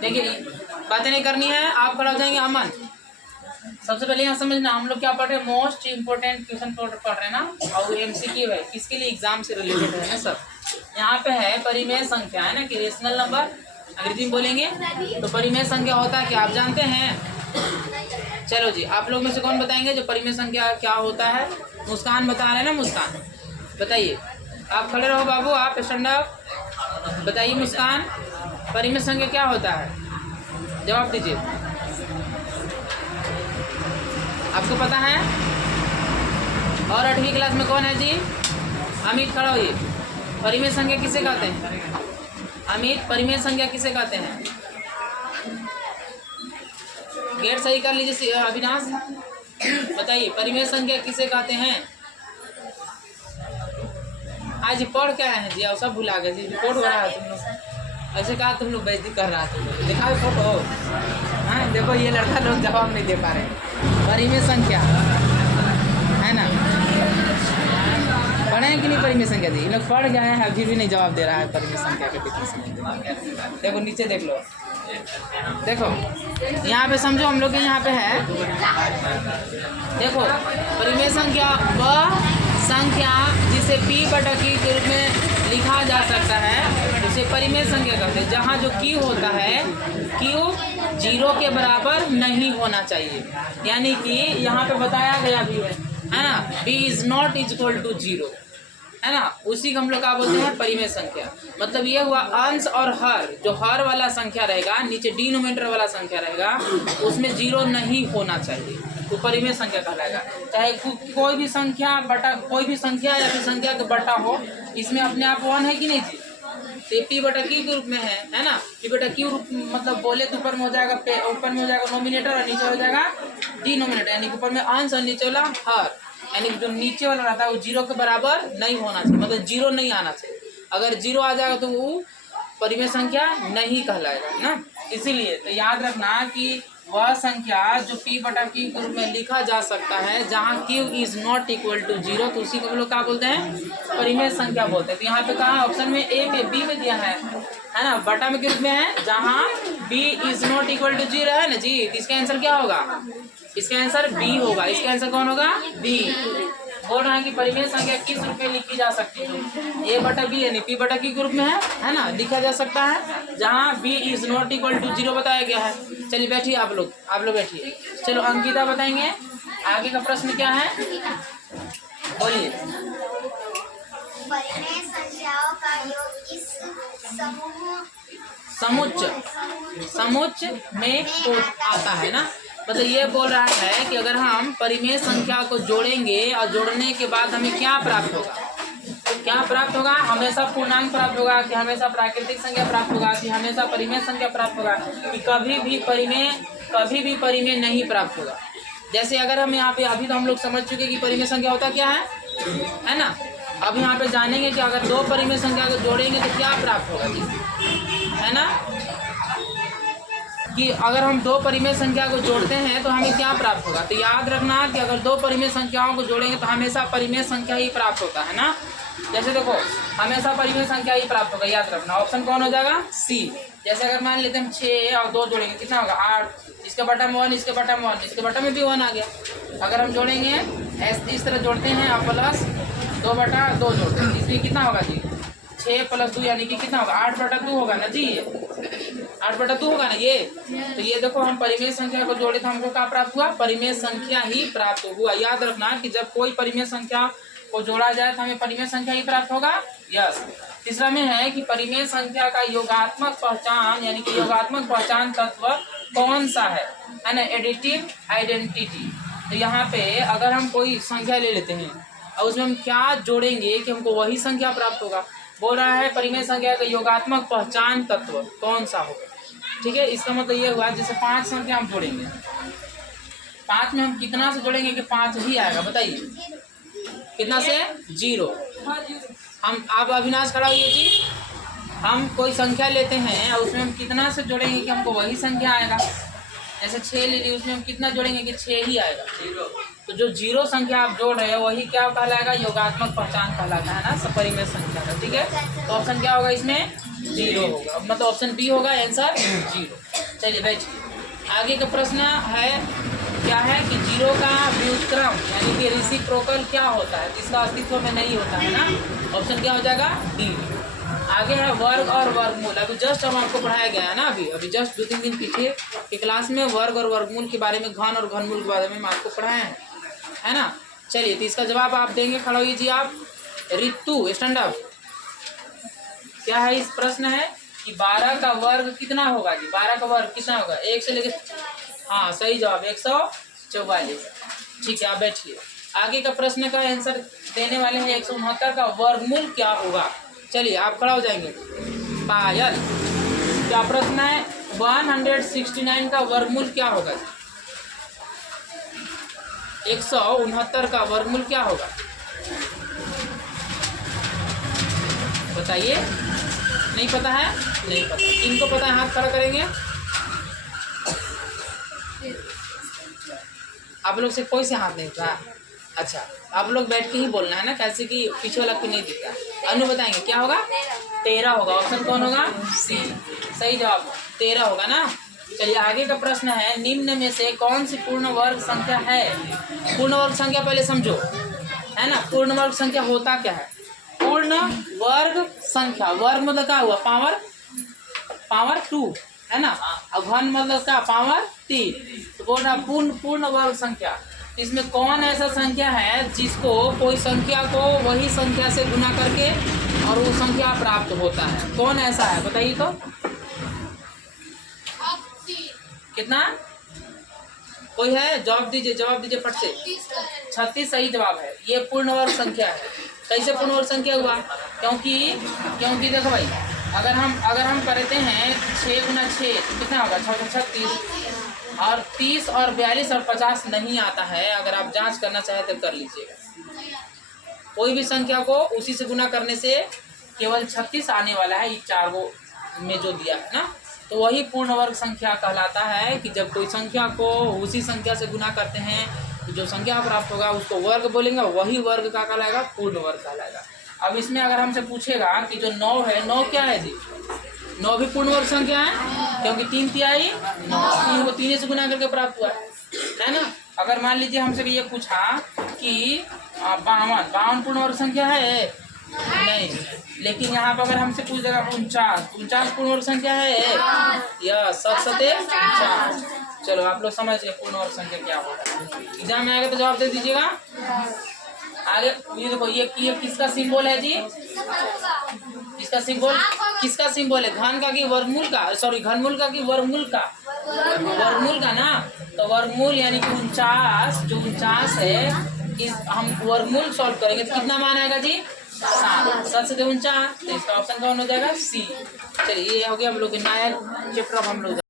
देखिए बातें नहीं करनी है, आप खड़ा हो जाएंगे। अमन, सबसे पहले यहाँ समझना, हम लोग क्या पढ़ रहे हैं, मोस्ट इंपोर्टेंट क्वेश्चन पढ़ रहे हैं ना, और एमसीक्यू है, किसके लिए, एग्जाम से रिलेटेड है ना सर। यहाँ पे है परिमेय संख्या, है ना कि रेशनल नंबर, अंग्रेजी में बोलेंगे तो परिमेय संख्या होता है क्या आप जानते हैं? चलो जी, आप लोग में से कौन बताएंगे जो परिमेय संख्या क्या होता है? मुस्कान बता रहे हैं ना, मुस्कान बताइए। आप खड़े रहो बाबू, आप स्टैंड अप, बताइए मुस्कान, परिमेय संख्या क्या होता है? जवाब दीजिए, आपको पता है? और 8वीं क्लास में कौन है जी? अमित, खड़ा होइए। परिमेय संख्या किसे कहते हैं? अमित, परिमेय संख्या किसे कहते हैं? गेट सही कर लीजिए। अविनाश बताइए, परिमेय संख्या किसे कहते हैं? आज पढ़ क्या है जी? सब भुला गए जी, रिपोर्ट हो रहा है तुम लोग, ऐसे कहा तुम लोग बेइज्जती कर रहा है। दिखाओ फोटो। हाँ देखो, ये लड़का लोग जवाब नहीं दे पा रहे। परिमेय संख्या है ना, पढ़े हैं कि नहीं परिमेय संख्या जी? ये लोग पढ़ गए हैं, अभी भी नहीं जवाब दे रहा है परिमेय संख्या के डिफिनेशन। देखो नीचे देख लो, देखो यहाँ पे समझो, हम लोग के यहाँ पे है, देखो परिमेय संख्या वह संख्या जिसे p/q के रूप में लिखा जा सकता है, उसे परिमेय संख्या कहते हैं। जहाँ जो q होता है, q 0 के बराबर नहीं होना चाहिए, यानी कि यहाँ पे बताया गया भी है ना, b is not equal to 0, है ना, उसी को हम लोग क्या बोलते हैं, परिमेय संख्या। मतलब ये हुआ अंश और हर, जो हर वाला संख्या रहेगा, नीचे डिनोमिनेटर वाला संख्या रहेगा, उसमें 0 नहीं होना चाहिए, तो परिमेय संख्या कहलाएगा। चाहे कोई भी संख्या बटा, कोई भी संख्या या फिर संख्या का बटा हो, इसमें अपने आप 1 है कि नहीं जी? तो p/q के रूप में है ना, p/q रूप मतलब बोले तो ऊपर में हो जाएगा, ऊपर में हो जाएगा नोमिनेटर और नीचे हो जाएगा डिनोमिनेटर, यानी ऊपर में अंश और नीचे वाला हर, यानी जो नीचे वाला रहता है वो 0 के बराबर नहीं होना चाहिए, मतलब 0 नहीं आना चाहिए। अगर 0 आ जाएगा तो वो परिमेय संख्या नहीं कहलाएगा ना। इसीलिए तो याद रखना कि वह संख्या जो p/q के रूप में लिखा जा सकता है, जहाँ q is not equal to 0, तो उसी को हम लोग क्या बोलते हैं, परिमेय संख्या बोलते हैं। तो यहाँ पे कहा ऑप्शन में ए में बी में दिया है ना, बटा में के रूप में है, जहाँ b is not equal to 0 है ना जी, इसका आंसर क्या होगा? इसका आंसर बी होगा। इसका आंसर कौन होगा? बी। बोल रहे हैं कि परिमेय संख्या किस रूप में लिखी जा सकती है? a/b यानी p/q के रूप में है ना, लिखा जा सकता है, जहाँ b is not equal to 0 बताया गया है। चलिए बैठिए आप लोग बैठिए। चलो अंकिता बताएंगे आगे का प्रश्न क्या है, बोलिए। परिमेय संख्याओं का योग इस समुच्च में आता है ना, मतलब ये बोल रहा है कि अगर हम परिमेय संख्या को जोड़ेंगे और जोड़ने के बाद हमें क्या प्राप्त होगा, क्या प्राप्त होगा? हमेशा पूर्णांक प्राप्त होगा, कि हमेशा प्राकृतिक संख्या प्राप्त होगा, कि हमेशा परिमेय संख्या प्राप्त होगा, कि कभी भी परिमेय नहीं प्राप्त होगा। जैसे अगर हम यहाँ पे, अभी तो हम लोग समझ चुके कि परिमेय संख्या होता क्या है ना। अब यहाँ पे जानेंगे कि अगर 2 परिमेय संख्या को जोड़ेंगे तो क्या प्राप्त होगा जी, है ना, कि अगर हम 2 परिमेय संख्या को जोड़ते हैं तो हमें क्या प्राप्त होगा। तो याद रखना कि अगर 2 परिमेय संख्याओं को जोड़ेंगे तो हमेशा परिमेय संख्या ही प्राप्त होता है ना। जैसे देखो, हमेशा परिमेय संख्या ही प्राप्त होगा, याद रखना। ऑप्शन कौन हो जाएगा? सी। जैसे अगर मान लेते हैं हम 6 और 2 जोड़ेंगे, कितना होगा? 8। इसके बटा में 1, इसके बटा में 1, इसके बटा में भी 1 आ गया। अगर हम जोड़ेंगे ऐसे, इस तरह जोड़ते हैं, और प्लस 2/2 जोड़ते हैं, इसमें कितना होगा जी? 6 + 2 यानी कि कितना होगा? 8/2 होगा ना जी, 8/2 होगा ना ये। तो ये देखो, हम परिमेय संख्या को जोड़े तो हमको क्या प्राप्त हुआ? परिमेय संख्या ही प्राप्त हुआ। याद रखना कि जब कोई परिमेय संख्या को जोड़ा जाए तो हमें परिमेय संख्या ही प्राप्त होगा। यस। तीसरा में है कि परिमेय संख्या का योगात्मक पहचान, यानी कि योगात्मक पहचान तत्व कौन सा है ना, एडिटिव आइडेंटिटी। तो यहाँ पे अगर हम कोई संख्या ले लेते हैं और उसमें हम क्या जोड़ेंगे कि हमको वही संख्या प्राप्त होगा। बोल रहा है परिमेय संख्या का योगात्मक पहचान तत्व कौन सा होगा। ठीक है, इसका मतलब ये हुआ, जैसे 5 संख्या हम जोड़ेंगे, 5 में हम कितना से जोड़ेंगे कि 5 ही आएगा? बताइए कितना से? 0। हम, आप अविनाश खड़ा होइए जी, हम कोई संख्या लेते हैं और उसमें हम कितना से जोड़ेंगे कि हमको वही संख्या आएगा। जैसे 6 ले ली, उसमें हम कितना जोड़ेंगे कि 6 ही आएगा। तो जो 0 संख्या आप जोड़ रहे हैं वही क्या कहलाएगा? योगात्मक पहचान कहलाता है ना परिमेय संख्या का। ठीक है, तो ऑप्शन क्या होगा इसमें? 0 होगा, मतलब ऑप्शन बी होगा आंसर 0। चलिए बैठिए। आगे का प्रश्न है क्या है कि जीरो का व्युत्क्रम यानी कि रेसिप्रोकल क्या होता है, इसका अस्तित्व में नहीं होता है ना। ऑप्शन क्या हो जाएगा डी। आगे है वर्ग और वर्गमूल। अभी जस्ट हम आपको पढ़ाया गया है ना, अभी जस्ट 2-3 दिन पीछे की क्लास में वर्ग और वर्गमूल के बारे में, घन और घनमूल के बारे में हम आपको पढ़ाए हैं, है ना। चलिए तो इसका जवाब आप देंगे, खड़ा होइए जी आप। ऋतु स्टैंड अप। क्या है इस प्रश्न है कि 12 का वर्ग कितना होगा जी, 12 का वर्ग कितना होगा, 1 से लेकर, हाँ सही जवाब 144। ठीक है आप बैठिए। आगे का प्रश्न का आंसर देने वाले हैं 169 का वर्गमूल क्या होगा। चलिए आप खड़ा हो जाएंगे। पायल, क्या प्रश्न है 169 का वर्गमूल क्या होगा, 169 का वर्गमूल क्या होगा बताइए। नहीं पता है, नहीं पता, इनको पता है हाथ खड़ा करेंगे। आप लोग से कोई से हाथ नहीं उठा, अच्छा आप लोग बैठ के ही बोलना है ना, कैसे कि पीछे वाला को नहीं दिखता। अनु बताएंगे क्या होगा, 13 होगा। ऑप्शन कौन होगा, सी, सही जवाब 13 होगा ना। चलिए आगे का प्रश्न है निम्न में से कौन सी पूर्ण वर्ग संख्या है। पूर्ण वर्ग संख्या पहले समझो, है ना। पूर्ण वर्ग संख्या होता क्या है, पूर्ण वर्ग संख्या, वर्ग मतलब क्या हुआ, पावर 2 है ना, और घन मतलब क्या, पावर 3। तो बोल रहा पूर्ण वर्ग संख्या, इसमें कौन ऐसा संख्या है जिसको कोई संख्या को वही संख्या से गुना करके और वो संख्या प्राप्त होता है, कौन ऐसा है बताइए तो। कितना, कोई है, जवाब दीजिए फट से। 36 सही जवाब है, ये पूर्ण वर्ग संख्या है। कैसे पूर्ण वर्ग संख्या हुआ, क्योंकि देखो भाई, अगर हम करते हैं 6 गुना 6 कितना होगा, 36, और 30 और 42 और 50 नहीं आता है। अगर आप जांच करना चाहें तो कर लीजिएगा, कोई भी संख्या को उसी से गुना करने से केवल 36 आने वाला है, ये 4 गो में जो दिया है ना, तो वही पूर्ण वर्ग संख्या कहलाता है। कि जब कोई संख्या को उसी संख्या से गुना करते हैं तो जो संख्या प्राप्त होगा उसको वर्ग बोलेंगे, वही वर्ग का कहलाएगा, पूर्ण वर्ग कहलाएगा। अब इसमें अगर हमसे पूछेगा कि जो 9 है, 9 क्या है जी, 9 भी पूर्ण वर्ग संख्या है, क्योंकि 3 तिहाई 9, 3 को 3 से गुना करके प्राप्त हुआ है ना। अगर मान लीजिए हमसे ये पूछा कि 52 पूर्ण वर्ग संख्या है, नहीं, लेकिन यहाँ पर अगर हमसे पूछ देगा 49 पूर्ण वर्ग संख्या है, यह 7×7 = 49। चलो आप लोग समझ गए पूर्ण वर्ग संख्या क्या होगा। एग्जाम में आएगा तो जवाब दे दीजिएगा। आगे ये देखो, ये किसका सिंबल है जी, इसका सिंबल किसका सिंबल है, घन का कि वर्गमूल का, सॉरी घनमूल का कि वर्गमूल का, वर्गमूल का ना। तो वर्गमूल यानी कि 49, जो 49 है, इस हम वर्गमूल सॉल्व करेंगे तो कितना मान आएगा जी, 7 से 49। तो इसका ऑप्शन कौन हो जाएगा, सी। चलिए ये हो गया हम लोग के नया चैप्टर, हम लोग